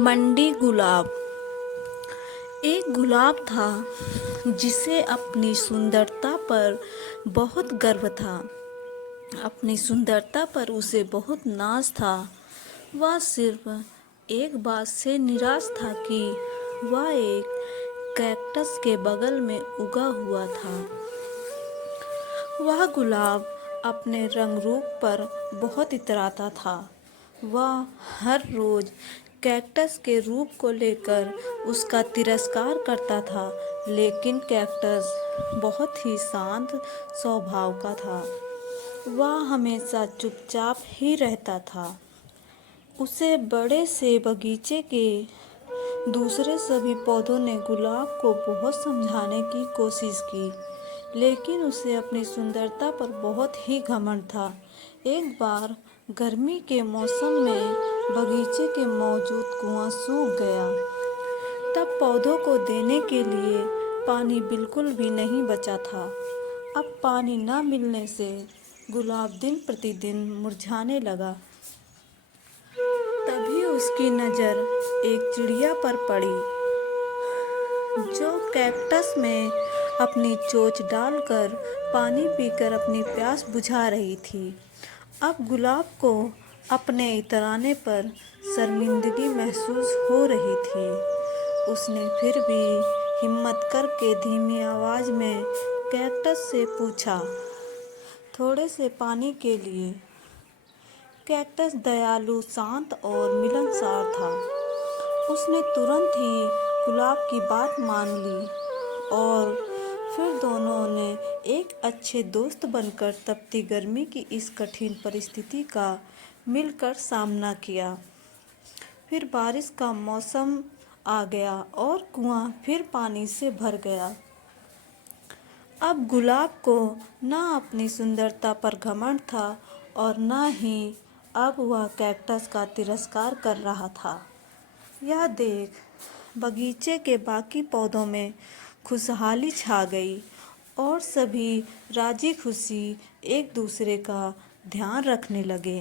घमंडी गुलाब। एक गुलाब था जिसे अपनी सुंदरता पर बहुत गर्व था। अपनी सुंदरता पर उसे बहुत नाज था। वह सिर्फ एक बात से निराश था कि वह एक कैक्टस के बगल में उगा हुआ था। वह गुलाब अपने रंग रूप पर बहुत इतराता था। वह हर रोज कैक्टस के रूप को लेकर उसका तिरस्कार करता था, लेकिन कैक्टस बहुत ही शांत स्वभाव का था। वह हमेशा चुपचाप ही रहता था। उसे बड़े से बगीचे के दूसरे सभी पौधों ने गुलाब को बहुत समझाने की कोशिश की, लेकिन उसे अपनी सुंदरता पर बहुत ही घमंड था। एक बार गर्मी के मौसम में बगीचे के मौजूद कुआं सूख गया। तब पौधों को देने के लिए पानी बिल्कुल भी नहीं बचा था। अब पानी न मिलने से गुलाब दिन प्रतिदिन मुरझाने लगा। तभी उसकी नज़र एक चिड़िया पर पड़ी, जो कैक्टस में अपनी चोंच डालकर पानी पीकर अपनी प्यास बुझा रही थी। अब गुलाब को अपने इतराने पर शर्मिंदगी महसूस हो रही थी। उसने फिर भी हिम्मत करके धीमी आवाज़ में कैक्टस से पूछा, थोड़े से पानी के लिए। कैक्टस दयालु, शांत और मिलनसार था। उसने तुरंत ही गुलाब की बात मान ली और फिर दोनों ने एक अच्छे दोस्त बनकर तपती गर्मी की इस कठिन परिस्थिति का मिलकर सामना किया। फिर बारिश का मौसम आ गया और कुआं फिर पानी से भर गया। अब गुलाब को न अपनी सुंदरता पर घमंड था और न ही अब वह कैक्टस का तिरस्कार कर रहा था। यह देख बगीचे के बाकी पौधों में खुशहाली छा गई और सभी राजी खुशी एक दूसरे का ध्यान रखने लगे।